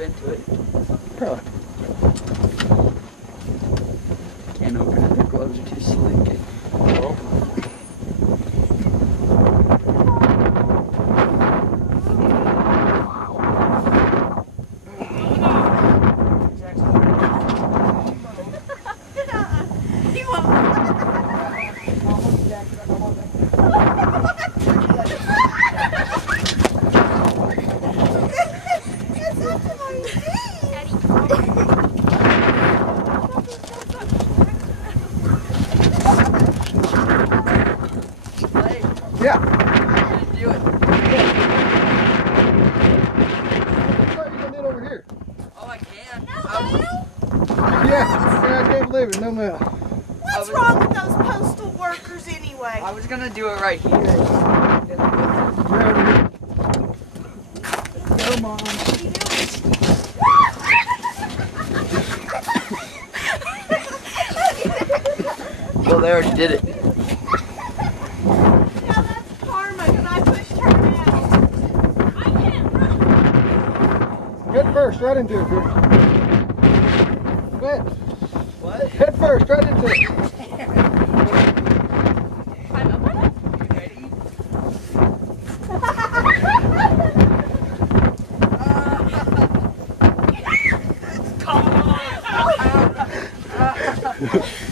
into it. Probably. Can't open it, the gloves are too slick. Well. Yeah. Do it. What are you gonna do over here? Oh, I can. Yeah, I can't believe it. No mail. What's wrong with those postal workers anyway? I was gonna do it right here. Go, Mom. Well, they already did it. Now that's karma because I pushed her out. I can't run. Head first, right into it, girl. Go ahead. What? Head first, right into it. I'm up on it. Ready? Come on!